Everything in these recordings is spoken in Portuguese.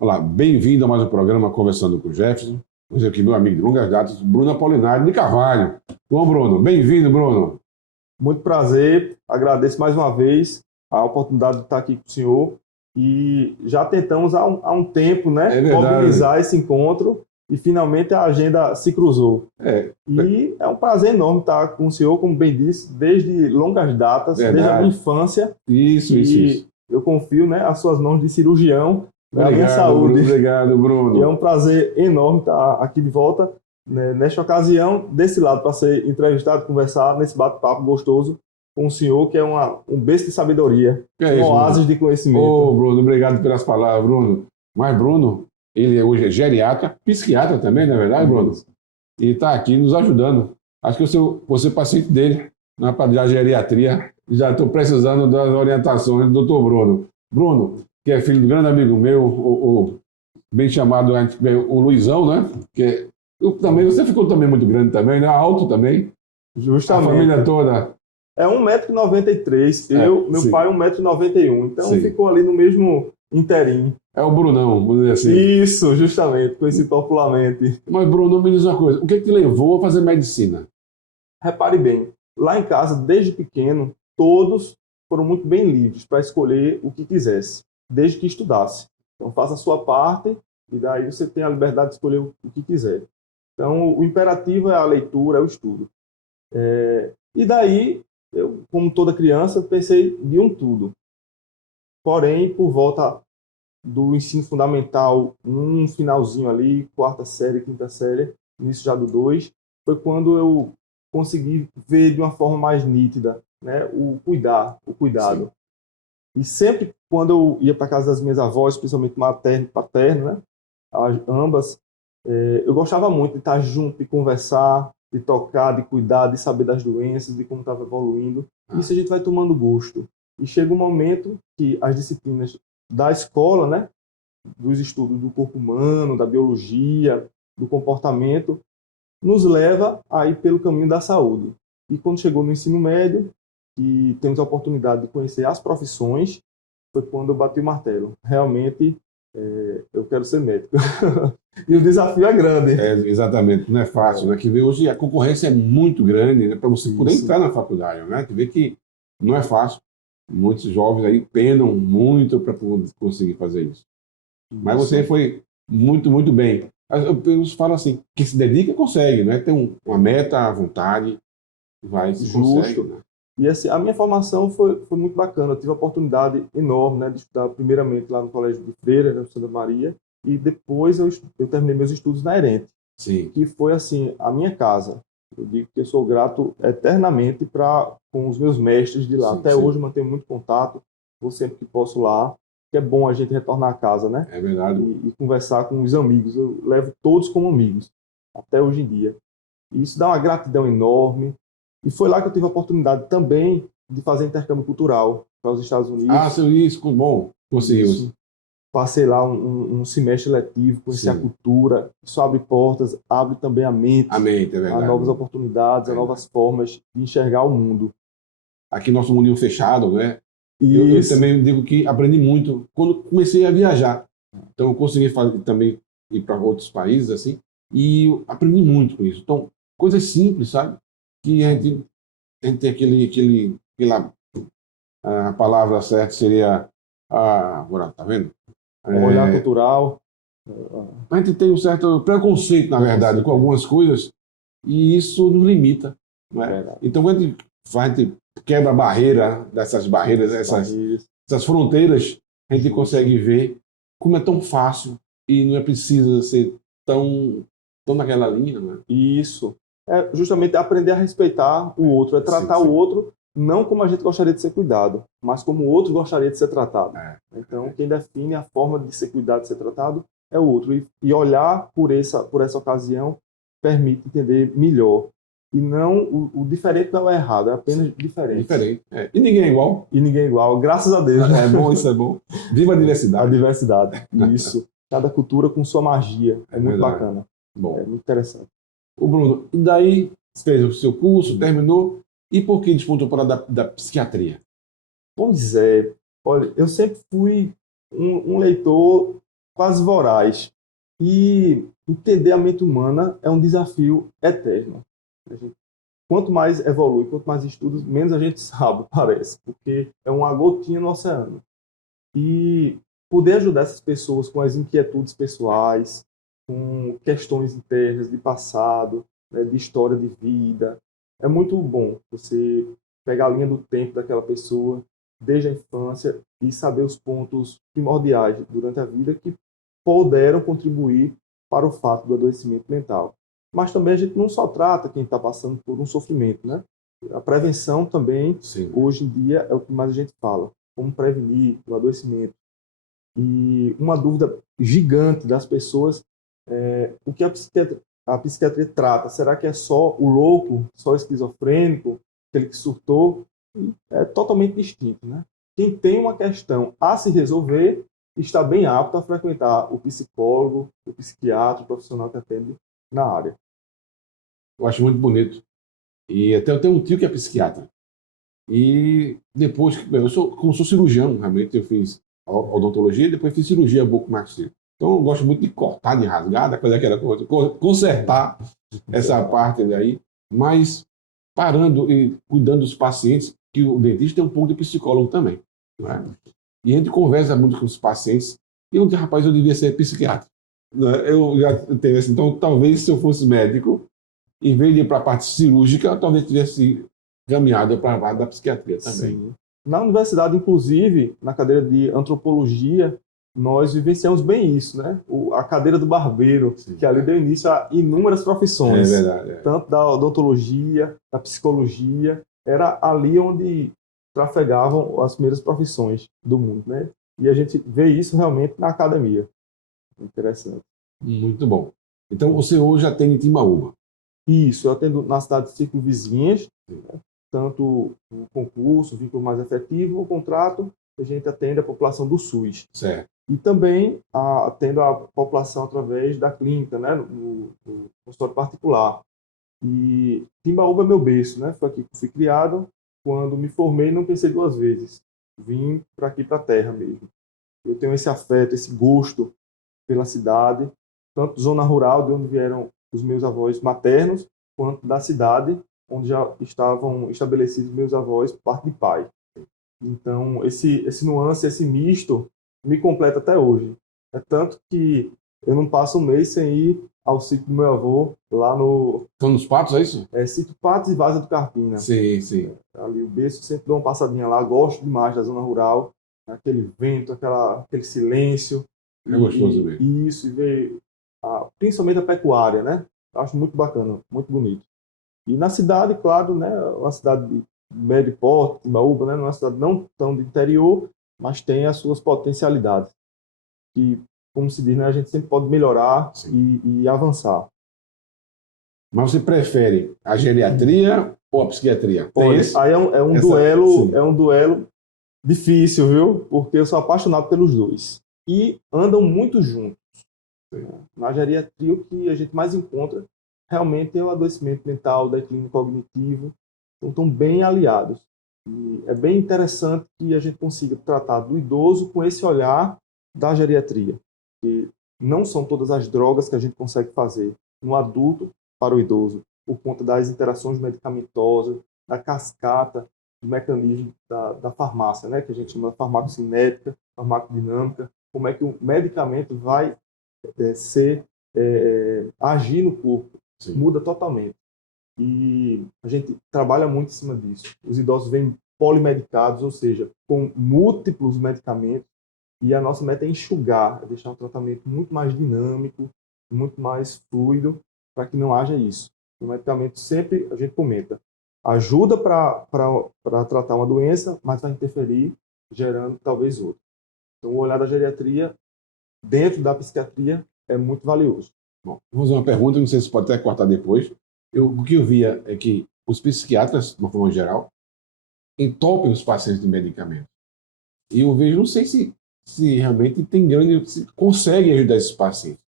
Olá, bem-vindo a mais um programa Conversando com o Jefferson. Hoje aqui meu amigo de longas datas, Bruno Apolinário de Carvalho. Bom, Bruno, bem-vindo, Bruno. Muito prazer, agradeço mais uma vez a oportunidade de estar aqui com o senhor e já tentamos há um tempo, É né, verdade. mobilizar esse encontro e finalmente a agenda se cruzou. É, E é um prazer enorme estar com o senhor, como bem disse, desde longas datas, desde a minha verdade. infância, Isso. que eu confio, né, as suas mãos de cirurgião, né, a minha Obrigado, Bruno. saúde. Obrigado, E é Bruno. um prazer enorme estar aqui de volta, né, nesta ocasião, desse lado, para ser entrevistado, conversar nesse bate-papo gostoso com o senhor, que é um berço de sabedoria, Que é um isso, Bruno? oásis de Ô, conhecimento. Bruno, obrigado pelas palavras, Bruno. Mas, Bruno, ele hoje é geriatra, psiquiatra também, não é verdade, Bruno? Isso. E está aqui nos ajudando. Acho que eu ser paciente dele na parte da geriatria. Já estou precisando das orientações do doutor Bruno. Bruno, que é filho do grande amigo meu, o bem chamado o Luizão, né? Também, você ficou também muito grande também, né? Alto também. A família Justamente. toda. É 1,93 m, meu Sim, pai 1,91 m, então sim. ficou ali no mesmo interim. É o Brunão, vamos dizer assim. Isso, justamente, conhecido popularmente. Mas, Bruno, me diz uma coisa. O que te levou a fazer medicina? Repare bem, lá em casa, desde pequeno, todos foram muito bem livres para escolher o que quisesse, desde que estudasse. Então, faça a sua parte e daí você tem a liberdade de escolher o que quiser. Então, o imperativo é a leitura, é o estudo. E daí, eu, como toda criança, pensei de um tudo. Porém, por volta do ensino fundamental, um finalzinho ali, quarta série, quinta série, início já do 2, foi quando eu consegui ver de uma forma mais nítida, né, o Sim. cuidado. E sempre quando eu ia para casa das minhas avós, principalmente materno e paterno, né, ambas, eu gostava muito de estar junto, de conversar, de tocar, de cuidar, de saber das doenças, de como estava evoluindo. Ah, Isso a gente vai tomando gosto. E chega um momento que as disciplinas da escola, né, dos estudos do corpo humano, da biologia, do comportamento, nos leva a ir pelo caminho da saúde. E quando chegou no ensino médio, e temos a oportunidade de conhecer as profissões, foi quando eu bati o martelo. Realmente, eu quero ser médico. E o desafio é grande. exatamente, não é fácil, né? Que vê hoje a concorrência é muito grande, né? Para você poder Isso, entrar na faculdade, né? Que vê que não é fácil. Muitos jovens aí penam muito para conseguir fazer isso. Mas você isso. foi muito bem. Eu falo assim, que se dedica consegue, né? Tem uma meta, a vontade, vai, se consegue, Justo. né? E assim, a minha formação foi muito bacana. Eu tive a oportunidade enorme, né, de estudar primeiramente lá no Colégio de Freira, né, Santa Maria, e depois eu terminei meus estudos na Herente, Sim, que foi assim a minha casa. Eu digo que eu sou grato eternamente com os meus mestres de lá. Até sim. hoje mantenho muito contato, vou sempre que posso lá, que é bom a gente retornar a casa, né? É verdade. E conversar com os amigos. Eu levo todos como amigos, até hoje em dia. E isso dá uma gratidão enorme. E foi lá que eu tive a oportunidade também de fazer intercâmbio cultural para os Estados Ah, Unidos. seu isso, bom, conseguiu. Isso. Passei lá um semestre letivo, conheci a Sim, cultura. Isso abre portas, abre também a mente amém, é a verdade, novas Bruno. oportunidades, É a verdade. novas formas de enxergar o mundo. Aqui nosso mundinho fechado, né? Eu Isso, também digo que aprendi muito quando comecei a viajar. Então, eu consegui fazer, também ir para outros países, assim, e eu aprendi muito com isso. Então, coisas simples, sabe? Que a gente tem a palavra certa seria, agora, tá vendo? um olhar É, cultural, a gente tem um certo preconceito, na verdade, com preconceito, algumas coisas, e isso nos limita, não é? verdade. Então, a gente quebra a barreira, dessas barreiras, Essas barreiras, essas fronteiras, a gente justo. consegue ver como é tão fácil e não é preciso ser tão naquela linha, né? Isso. É justamente aprender a respeitar o outro, é Sim, tratar o sim. outro não como a gente gostaria de ser cuidado, mas como o outro gostaria de ser tratado. É, Então, quem define a forma de ser cuidado, de ser tratado, é o outro. E olhar por essa ocasião permite entender melhor. E não, o diferente não é errado, é apenas é diferente. diferente. E ninguém é igual. E ninguém é igual, graças a Deus, né? É bom, isso é bom. Viva a A diversidade. diversidade. Isso. Cada cultura com sua magia. É É muito verdade. bacana. É Bom, muito interessante. o Bruno, e daí fez o seu curso, terminou, e por que despontou para da psiquiatria? Pois é. Olha, eu sempre fui um leitor quase voraz. E entender a mente humana é um desafio eterno. Quanto mais evolui, quanto mais estudos, menos a gente sabe, parece, porque é uma gotinha no oceano. E poder ajudar essas pessoas com as inquietudes pessoais, com questões internas de passado, né, de história de vida, é muito bom você pegar a linha do tempo daquela pessoa desde a infância e saber os pontos primordiais durante a vida que puderam contribuir para o fato do adoecimento mental. Mas também a gente não só trata quem está passando por um sofrimento, né? A prevenção também, Sim. hoje em dia, é o que mais a gente fala. Como prevenir o adoecimento. E uma dúvida gigante das pessoas é o que a psiquiatria trata. Será que é só o louco, só o esquizofrênico, aquele que surtou? É totalmente distinto, né? Quem tem uma questão a se resolver está bem apto a frequentar o psicólogo, o psiquiatra, o profissional que atende na área. Eu acho muito bonito. E até eu tenho um tio que é psiquiatra. E depois, como sou cirurgião, realmente, eu fiz odontologia e depois fiz cirurgia bucomaxila. Então eu gosto muito de cortar, de rasgar, fazer aquela coisa, consertar essa parte daí, mas parando e cuidando dos pacientes, que o dentista tem um pouco de psicólogo também. Não é? E a gente conversa muito com os pacientes, e eu digo, rapaz, eu devia ser psiquiatra. Eu já tenho assim, então talvez se eu fosse médico, em vez de ir para a parte cirúrgica, talvez tivesse caminhada para a área da psiquiatria também. Sim. Na universidade, inclusive, na cadeira de antropologia, nós vivenciamos bem isso, né? A cadeira do barbeiro, Sim, que ali deu início a inúmeras profissões. É verdade. Tanto da odontologia, da psicologia, era ali onde trafegavam as primeiras profissões do mundo, né? E a gente vê isso realmente na academia. Interessante. Muito bom. Então, você hoje atende em Timbaúba. Isso, eu atendo na cidade de circunvizinhas, né? Tanto o concurso, o vínculo mais efetivo, o contrato, a gente atende a população do SUS. Certo. E também atendo a população através da clínica, né, no consultório particular. E Timbaúba é meu berço, né? Foi aqui que fui criado. Quando me formei, não pensei duas vezes. Vim para aqui, para a terra mesmo. Eu tenho esse afeto, esse gosto pela cidade, tanto zona rural, de onde vieram os meus avós maternos, quanto da cidade, onde já estavam estabelecidos meus avós, por parte de pai. Então, esse nuance, esse misto, me completa até hoje. É tanto que eu não passo um mês sem ir ao sítio do meu avô, lá no... Estão nos Patos, é isso? É sítio Patos e Várzea do Carpina. Sim, sim. Ali o berço, sempre dou uma passadinha lá, gosto demais da zona rural, aquele vento, aquele silêncio. É gostoso mesmo. Isso, e ver principalmente a pecuária, né? Acho muito bacana, muito bonito. E na cidade, claro, né? Uma cidade de médio porte, Timbaúba, né? Não é uma cidade não tão de interior, mas tem as suas potencialidades. E, como se diz, né? A gente sempre pode melhorar e avançar. Mas você prefere a geriatria ou a psiquiatria? Olha, aí é um duelo difícil, viu? Porque eu sou apaixonado pelos dois. E andam muito juntos. Na geriatria, o que a gente mais encontra realmente é o adoecimento mental, o declínio cognitivo. Então, estão bem aliados. E é bem interessante que a gente consiga tratar do idoso com esse olhar da geriatria. Que não são todas as drogas que a gente consegue fazer no adulto para o idoso, por conta das interações medicamentosas, da cascata, do mecanismo da farmácia, né? Que a gente chama de farmacocinética, farmacodinâmica, como é que o medicamento vai agir no corpo. Sim. Muda totalmente. E a gente trabalha muito em cima disso. Os idosos vêm polimedicados, ou seja, com múltiplos medicamentos, e a nossa meta é enxugar, é deixar um tratamento muito mais dinâmico, muito mais fluido, para que não haja isso. O medicamento sempre, a gente comenta, ajuda para tratar uma doença, mas vai interferir, gerando talvez outra. Então, o olhar da geriatria dentro da psiquiatria é muito valioso. Bom, vou fazer uma pergunta, não sei se pode até cortar depois. O que eu via é que os psiquiatras, de uma forma geral, entopem os pacientes de medicamento. E eu vejo, não sei se realmente tem se conseguem ajudar esses pacientes.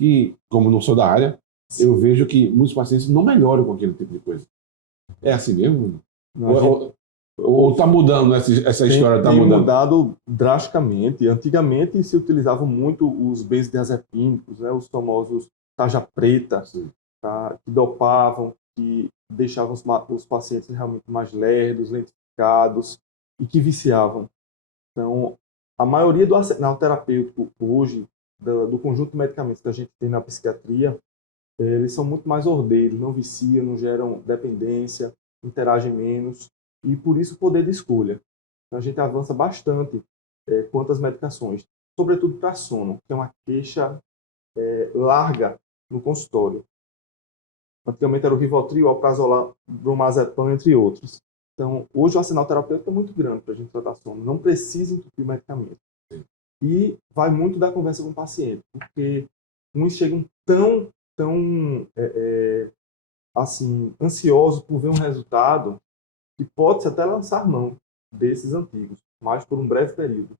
E, como não sou da área, eu vejo que muitos pacientes não melhoram com aquele tipo de coisa. É assim mesmo? Ou está mudando essa história? Está Tem mudando? mudado drasticamente. Antigamente se utilizavam muito os benzodiazepínicos, né, os famosos tarja preta, tá, que dopavam, que deixavam os pacientes realmente mais lerdos, lentificados e que viciavam. Então, a maioria do arsenal terapêutico hoje, do conjunto de medicamentos que a gente tem na psiquiatria, eles são muito mais ordeiros, não viciam, não geram dependência, interagem menos, e por isso o poder de escolha. Então, a gente avança bastante quanto às medicações, sobretudo para sono, que é uma queixa larga no consultório. Antigamente era o Rivotril, o Alprazolam, Bromazepam, entre outros. Então, hoje o arsenal terapêutico é muito grande para a gente tratar sono. Não precisa entupir o medicamento. E vai muito da conversa com o paciente, porque uns chegam tão assim, ansiosos por ver um resultado que pode-se até lançar mão desses antigos, mas por um breve período.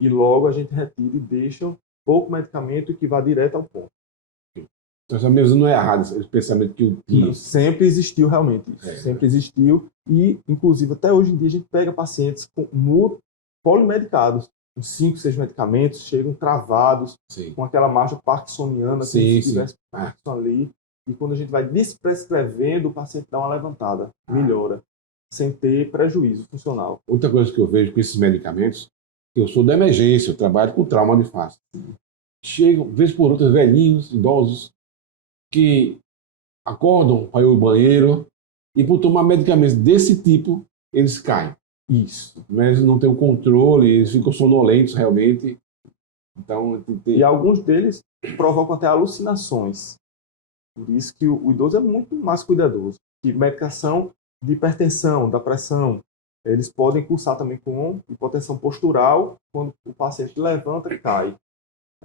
E logo a gente retira e deixa pouco medicamento que vá direto ao ponto. Então, essa mesmo não é errado, esse pensamento que eu tinha. Sempre existiu realmente isso. Sempre existiu. E, inclusive, até hoje em dia, a gente pega pacientes polimedicados, com 5, 6 medicamentos, chegam travados, com aquela marcha parkinsoniana, como se tivesse Parkinson ali. E quando a gente vai desprescrevendo, o paciente dá uma levantada, melhora, sem ter prejuízo funcional. Outra coisa que eu vejo com esses medicamentos, eu sou da emergência, eu trabalho com trauma de face. Chegam, vez por outra, velhinhos, idosos, que acordam para ir ao banheiro e por tomar medicamentos desse tipo, eles caem. Isso. Mas não tem o controle, eles ficam sonolentos realmente. Então, E alguns deles provocam até alucinações. Por isso que o idoso é muito mais cuidadoso. E medicação de hipertensão, da pressão, eles podem cursar também com hipotensão postural, quando o paciente levanta e cai.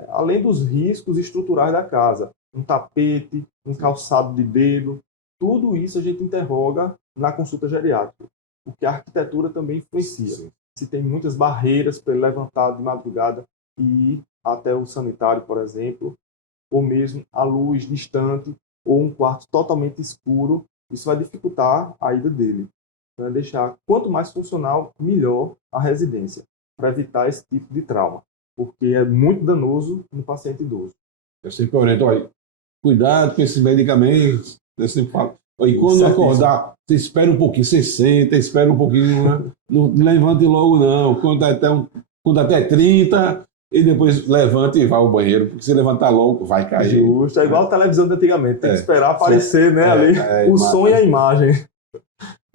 Além dos riscos estruturais da casa, um tapete, um calçado de dedo, tudo isso a gente interroga na consulta geriátrica, porque a arquitetura também influencia. Se tem muitas barreiras para ele levantar de madrugada e ir até o sanitário, por exemplo, ou mesmo a luz distante, ou um quarto totalmente escuro, isso vai dificultar a ida dele. Então, é deixar quanto mais funcional, melhor a residência, para evitar esse tipo de trauma, porque é muito danoso no paciente idoso. Eu sempre oriento, olha, cuidado com esses medicamentos. Eu sempre falo. E quando acordar, você espera um pouquinho, você senta, espera um pouquinho, né? Não levante logo não, conta até 30 e depois levanta e vai ao banheiro, porque se levantar logo, vai cair. Justo, é igual a televisão de antigamente, tem que esperar aparecer ali o som e a imagem.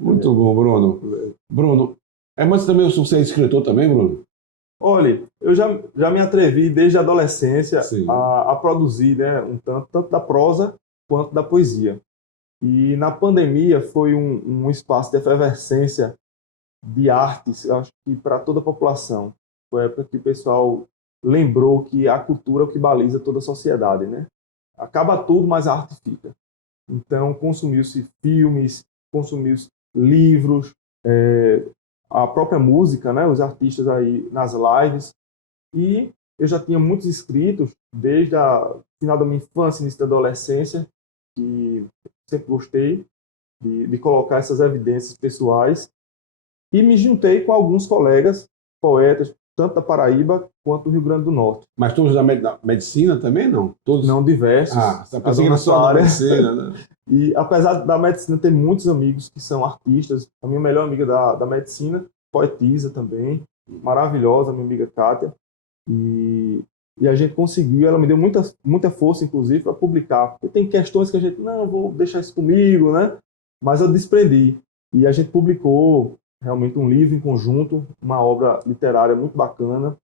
Muito bom, Bruno. Bruno, mas também você é escritor também, Bruno? Olha, eu já me atrevi desde a adolescência a produzir, né, tanto da prosa quanto da poesia. E na pandemia foi um espaço de efervescência de artes, eu acho que para toda a população. Foi a época que o pessoal lembrou que a cultura é o que baliza toda a sociedade, né? Acaba tudo, mas a arte fica. Então, consumiu-se filmes, consumiu-se livros, a própria música, né? Os artistas aí nas lives. E eu já tinha muitos escritos desde o final da minha infância, início da adolescência, que sempre gostei de colocar essas evidências pessoais. E me juntei com alguns colegas poetas, tanto da Paraíba quanto do Rio Grande do Norte. Mas todos da medicina também, não? Todos? Não, diversos. Você pensei que era só da medicina, né? E apesar da medicina ter muitos amigos que são artistas, a minha melhor amiga da medicina, poetisa também, maravilhosa, minha amiga Kátia. E a gente conseguiu, ela me deu muita força, inclusive, para publicar. Porque tem questões que a gente, não, vou deixar isso comigo, né? Mas eu desprendi. E a gente publicou realmente um livro em conjunto, uma obra literária muito bacana.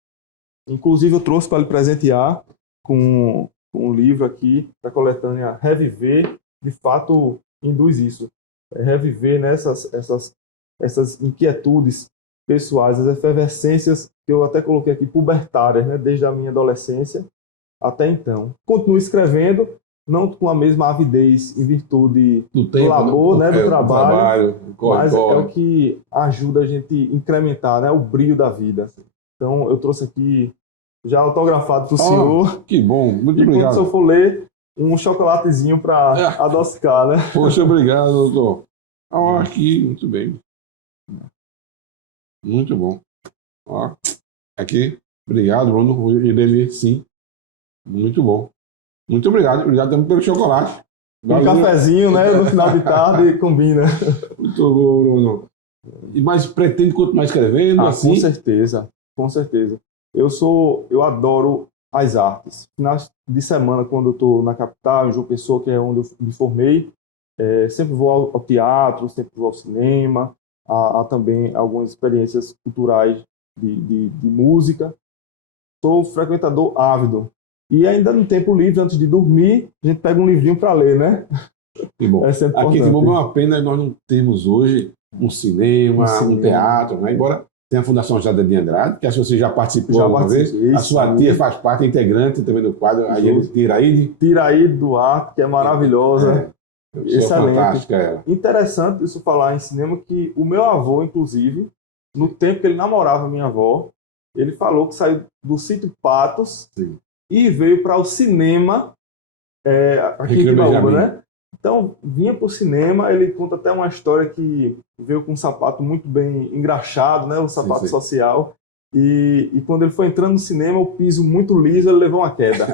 Inclusive, eu trouxe para lhe presentear com um livro aqui da coletânea Reviver. De fato, induz isso. Reviver, né, essas inquietudes pessoais, as efervescências que eu até coloquei aqui, pubertárias, né, desde a minha adolescência até então. Continuo escrevendo, não com a mesma avidez em virtude do labor, né, do trabalho, mas é o que ajuda a gente a incrementar, né, o brilho da vida. Então, eu trouxe aqui já autografado para o senhor. Que bom, muito obrigado. E quando o senhor for ler, um chocolatezinho para adocicar, né? Poxa, obrigado, doutor. Aqui, muito bem. Muito bom. Ó, aqui, obrigado, Bruno. O Ireli, sim, muito bom. Muito obrigado. Obrigado também pelo chocolate. Um Valeu. cafezinho, né? No final de tarde combina. Muito bom, Bruno. E mais pretende continuar escrevendo assim? Com certeza, com certeza. Eu adoro as artes. Finais de semana, quando eu estou na capital, em João Pessoa, que é onde eu me formei, sempre vou ao teatro, sempre vou ao cinema, há também algumas experiências culturais de música. Sou frequentador ávido. E ainda no tempo livre, antes de dormir, a gente pega um livrinho para ler, né? Que bom. É sempre Aqui em importante. Timbu é uma pena nós não temos hoje um cinema, um teatro, né? Embora tenha a Fundação Jada de Andrade, que acho que você já participou Já alguma vez. participei, A sua sim. tia faz parte, é integrante também do quadro. Aí ele tira aí. Tiraí Duarte, que é maravilhosa. Pessoa Excelente. fantástica ela. Interessante isso falar em cinema, que o meu avô, inclusive, no tempo que ele namorava minha avó, ele falou que saiu do sítio Patos Sim. e veio para o cinema aqui em Timbaúba, né? Então, vinha para o cinema, ele conta até uma história que veio com um sapato muito bem engraxado, né? Um sapato social. E quando ele foi entrando no cinema, o piso muito liso, ele levou uma queda.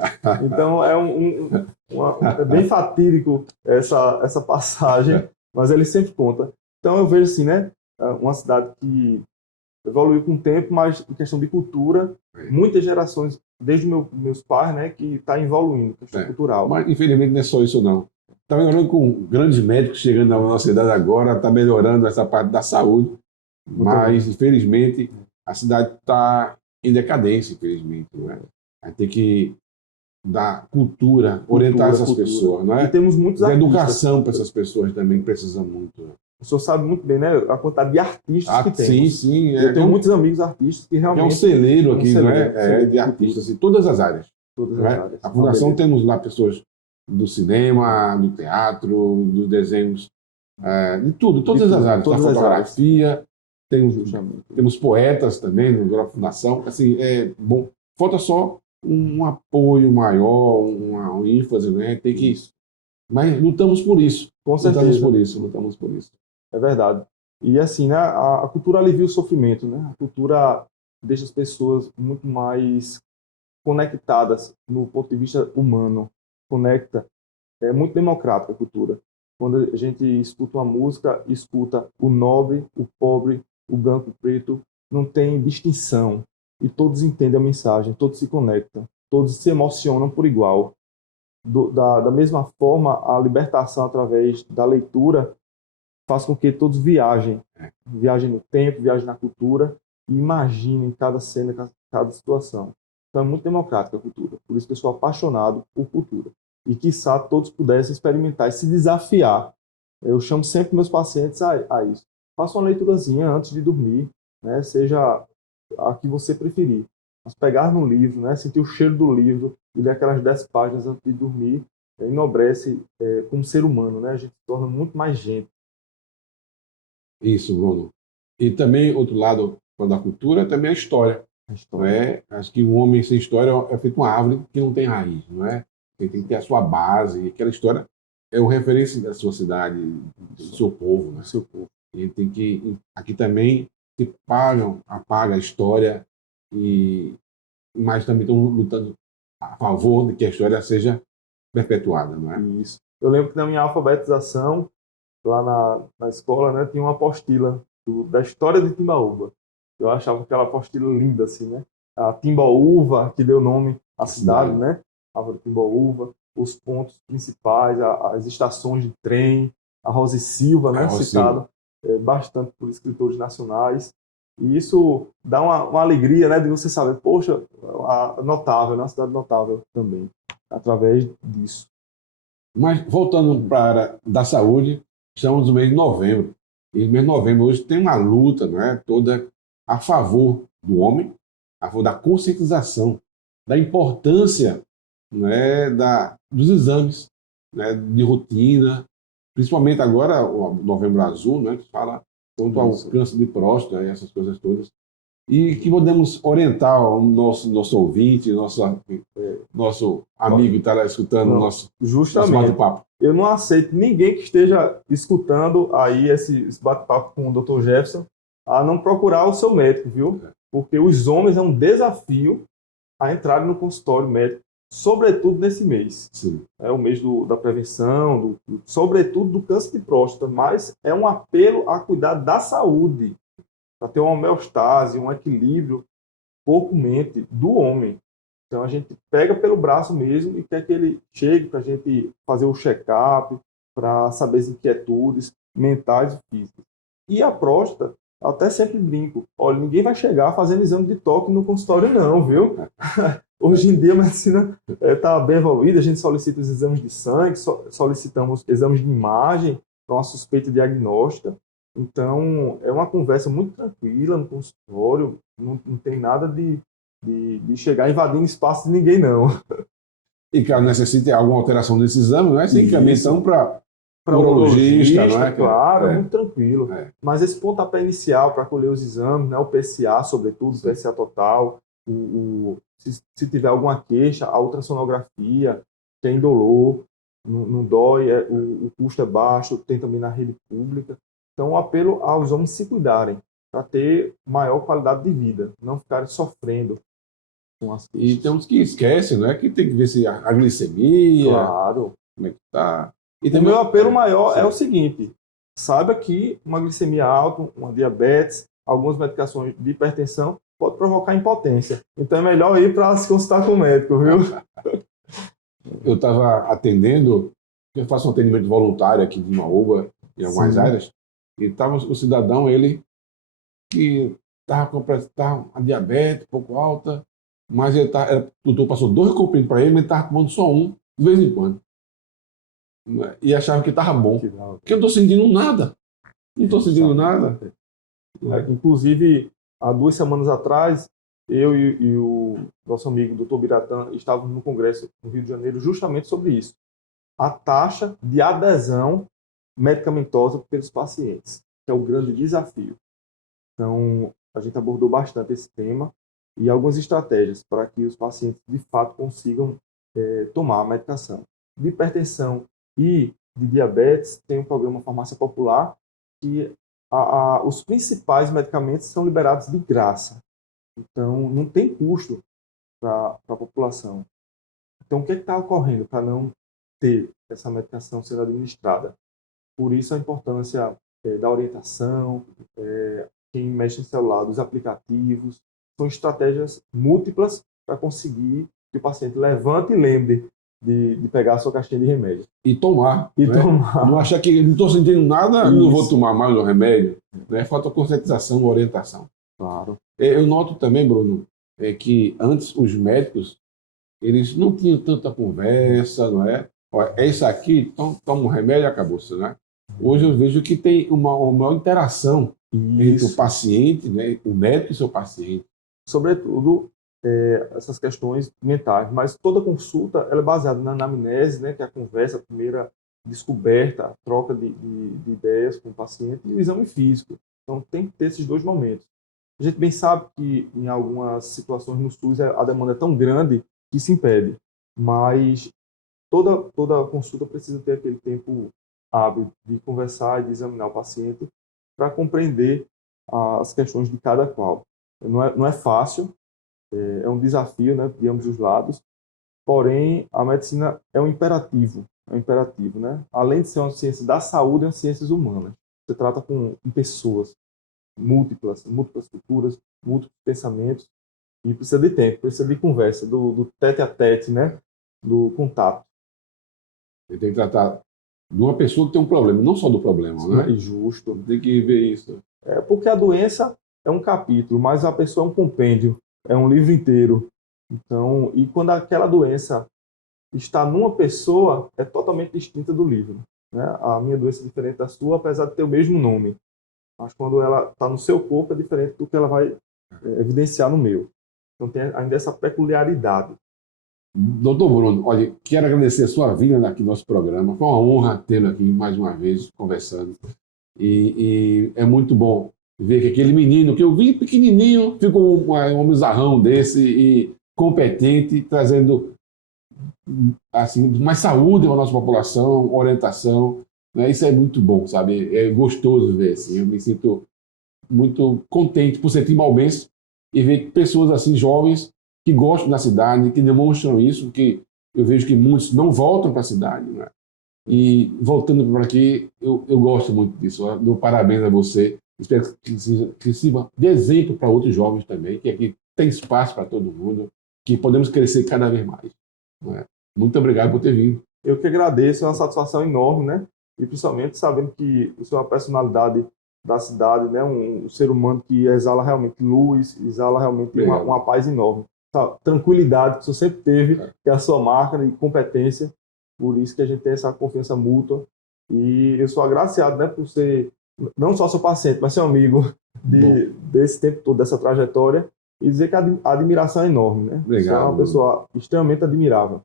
Então, é bem fatídico essa passagem, mas ele sempre conta. Então, eu vejo assim, né? Uma cidade que evoluiu com o tempo, mas em questão de cultura, muitas gerações, desde meus pais, né? Que está evoluindo, questão cultural. Mas, infelizmente, não é só isso, não. Está melhorando com grandes médicos chegando na nossa cidade agora, está melhorando essa parte da saúde, mas, infelizmente, a cidade está em decadência, infelizmente. Não é? A gente tem que dar cultura, orientar essas pessoas. Não é? E temos muitos artistas. Educação para essas pessoas também precisa muito. Né? O senhor sabe muito bem, né? A quantidade de artistas que temos. Sim. Eu tenho muitos amigos artistas que realmente... É um celeiro aqui, não é? De artistas, em todas as áreas. Todas as áreas. A Fundação temos lá pessoas do cinema, do teatro, dos desenhos, de tudo, todas as áreas. Da fotografia, temos poetas também na Fundação. Assim, é bom. Falta só um apoio maior, uma ênfase, né? Tem que... Mas lutamos por isso. Com certeza. Lutamos por isso. É verdade. E assim, né, a cultura alivia o sofrimento, né? A cultura deixa as pessoas muito mais conectadas no ponto de vista humano. Conecta. É muito democrática a cultura. Quando a gente escuta uma música, escuta o nobre, o pobre, o branco, o preto, não tem distinção. E todos entendem a mensagem, todos se conectam, todos se emocionam por igual. Da mesma forma, a libertação através da leitura faz com que todos viajem no tempo, viajem na cultura e imaginem cada cena, cada situação. Então é muito democrática a cultura, por isso que eu sou apaixonado por cultura. E quiçá todos pudessem experimentar e se desafiar. Eu chamo sempre meus pacientes a isso. Faça uma leiturazinha antes de dormir, né? Seja a que você preferir. Mas pegar no livro, né? Sentir o cheiro do livro e ler aquelas 10 páginas antes de dormir, enobrece como ser humano, né? A gente se torna muito mais gente. Isso, Bruno. E também, outro lado da cultura, também a história. Não é? Acho que um homem sem história é feito uma árvore que não tem raiz, não é? Ele tem que ter a sua base, e aquela história é o referência da sua cidade, do seu povo, né? Seu povo. Ele tem que... Aqui também se apaga a história, mas também estão lutando a favor de que a história seja perpetuada, não é? Isso. Eu lembro que na minha alfabetização, lá na escola, né, tinha uma apostila da história de Timbaúba. Eu achava aquela apostila linda, assim, né? A Timbaúva, que deu nome à cidade, né? Árvore Timbaúva, os pontos principais, as estações de trem, a Rosa e Silva, né? Citado bastante por escritores nacionais. E isso dá uma alegria, né? De você saber, poxa, notável, uma cidade notável também, através disso. Mas, voltando para a área da saúde, estamos no mês de novembro. E no mês de novembro hoje tem uma luta, não é? Toda a favor do homem, a favor da conscientização, da importância, não é? Dos exames, né? De rotina, principalmente agora o Novembro Azul, né? Que fala quanto ao câncer de próstata e essas coisas todas. E que podemos orientar o nosso ouvinte, nosso amigo que está lá escutando o nosso bate-papo. Eu não aceito ninguém que esteja escutando aí esse bate-papo com o Dr. Jefferson a não procurar o seu médico, viu? Porque os homens é um desafio a entrar no consultório médico, sobretudo nesse mês. Sim. É o mês da prevenção, sobretudo do câncer de próstata, mas é um apelo a cuidar da saúde, para ter uma homeostase, um equilíbrio corpo-mente do homem. Então a gente pega pelo braço mesmo e quer que ele chegue para a gente fazer o check-up, para saber as inquietudes mentais e físicas. E a próstata, eu até sempre brinco, olha, ninguém vai chegar fazendo exame de toque no consultório não, viu? Hoje em dia a medicina está bem evoluída, a gente solicita os exames de sangue, solicitamos exames de imagem para uma suspeita diagnóstica. Então, é uma conversa muito tranquila no consultório, não tem nada de chegar invadindo espaço de ninguém, não. E caso necessite alguma alteração desse exame, não é? Você encaminha então para urologista, não é? Claro, muito tranquilo. Mas esse pontapé inicial para colher os exames, né, o PSA, sobretudo, o PSA total, se tiver alguma queixa, a ultrassonografia, tem dolor, não dói, o custo é baixo, tem também na rede pública. Então, o apelo aos homens se cuidarem, para ter maior qualidade de vida, não ficarem sofrendo com as queixas. E tem uns que esquecem, não é? Que tem que ver se a glicemia, claro, como é que está. O meu apelo maior é o seguinte: saiba que uma glicemia alta, uma diabetes, algumas medicações de hipertensão pode provocar impotência. Então é melhor ir para se consultar com o médico, viu? Eu estava atendendo, eu faço um atendimento voluntário aqui de Imaúba, em algumas áreas, e estava o cidadão, ele, que estava com a diabetes um pouco alta, mas o doutor passou 2 comprimidos para ele, mas ele estava tomando só um, de vez em quando. E achava que estava bom. Porque eu não estou sentindo nada. Não estou sentindo nada. Inclusive, há 2 semanas atrás, eu e o nosso amigo Dr. Biratã estávamos no congresso no Rio de Janeiro justamente sobre isso. A taxa de adesão medicamentosa pelos pacientes, que é o grande desafio. Então, a gente abordou bastante esse tema e algumas estratégias para que os pacientes, de fato, consigam tomar a medicação. De hipertensão e de diabetes, tem um programa Farmácia Popular que os principais medicamentos são liberados de graça. Então, não tem custo para a população. Então, o que está ocorrendo para não ter essa medicação sendo administrada? Por isso, a importância da orientação, quem mexe em celular, dos aplicativos, são estratégias múltiplas para conseguir que o paciente levante e lembre de pegar a sua caixinha de remédio. E tomar. Tomar. Não achar que não estou sentindo nada, não vou tomar mais o remédio. Falta conscientização, orientação. Claro. Eu noto também, Bruno, que antes os médicos, eles não tinham tanta conversa, não é? Olha, é isso aqui, então toma um remédio e acabou-se, né? Hoje eu vejo que tem uma maior interação entre o paciente, né, o médico e seu paciente. Sobretudo, essas questões mentais, mas toda consulta ela é baseada na anamnese, né, que é a conversa, a primeira descoberta, a troca de ideias com o paciente e o exame físico. Então tem que ter esses 2 momentos. A gente bem sabe que em algumas situações no SUS a demanda é tão grande que se impede, mas toda consulta precisa ter aquele tempo hábil de conversar e de examinar o paciente para compreender as questões de cada qual. Não é fácil, é um desafio, né, de ambos os lados, porém a medicina é um imperativo, né? Além de ser uma ciência da saúde, é uma ciência humana. Você trata com pessoas múltiplas culturas, múltiplos pensamentos, e precisa de tempo, precisa de conversa, do tete a tete, né, do contato. Você tem que tratar de uma pessoa que tem um problema, não só do problema, né? É justo. Tem que ver isso. Porque a doença é um capítulo, mas a pessoa é um compêndio, é um livro inteiro. Então, e quando aquela doença está numa pessoa, é totalmente distinta do livro, né? A minha doença é diferente da sua, apesar de ter o mesmo nome. Mas quando ela está no seu corpo, é diferente do que ela vai evidenciar no meu. Então tem ainda essa peculiaridade. Doutor Bruno, olha, quero agradecer a sua vinda aqui no nosso programa. Foi uma honra tê-lo aqui mais uma vez, conversando. E é muito bom ver que aquele menino que eu vi pequenininho ficou um bizarrão desse e competente, trazendo assim, mais saúde para a nossa população, orientação. Né? Isso é muito bom, sabe? É gostoso ver. Assim. Eu me sinto muito contente por ser timbalbense e ver pessoas assim jovens que gostam da cidade, que demonstram isso, que eu vejo que muitos não voltam para a cidade, né? E voltando para aqui, eu gosto muito disso. Eu dou parabéns a você. Espero que sirva de exemplo para outros jovens também, que aqui tem espaço para todo mundo, que podemos crescer cada vez mais. Né? Muito obrigado por ter vindo. Eu que agradeço, é uma satisfação enorme, né? E principalmente sabendo que o senhor é uma personalidade da cidade, né? Um ser humano que exala realmente luz, exala realmente uma paz enorme. Essa tranquilidade que o senhor sempre teve, que é a sua marca e competência, por isso que a gente tem essa confiança mútua. E eu sou agraciado, né, por ser não só seu paciente, mas seu amigo desse tempo todo, dessa trajetória, e dizer que a admiração é enorme, né? Obrigado. Você é uma pessoa extremamente admirável.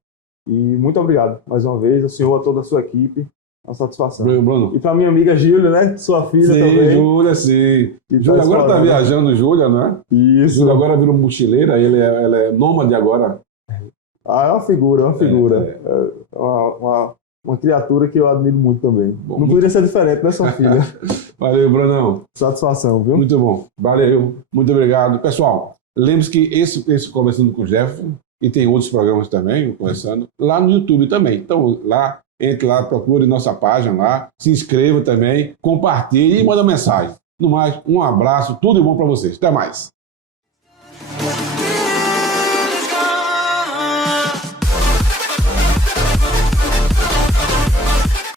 E muito obrigado, mais uma vez, ao senhor, a toda a sua equipe, uma satisfação. Bruno. E para minha amiga Júlia, né? Sua filha também. Júlia, sim. Júlia agora está viajando, Júlia, né? Isso. Júlia agora virou mochileira, ela é nômade agora. Ah, é uma figura, uma criatura que eu admiro muito também. Bom, não poderia ser diferente, né, sua filha? Valeu, Brunão. Satisfação, viu? Muito bom. Valeu. Muito obrigado. Pessoal, lembre-se que esse Conversando com o Jefferson, e tem outros programas também, conversando, lá no YouTube também. Então, lá, entre lá, procure nossa página lá, se inscreva também, compartilhe e manda mensagem. No mais, um abraço, tudo de bom para vocês. Até mais.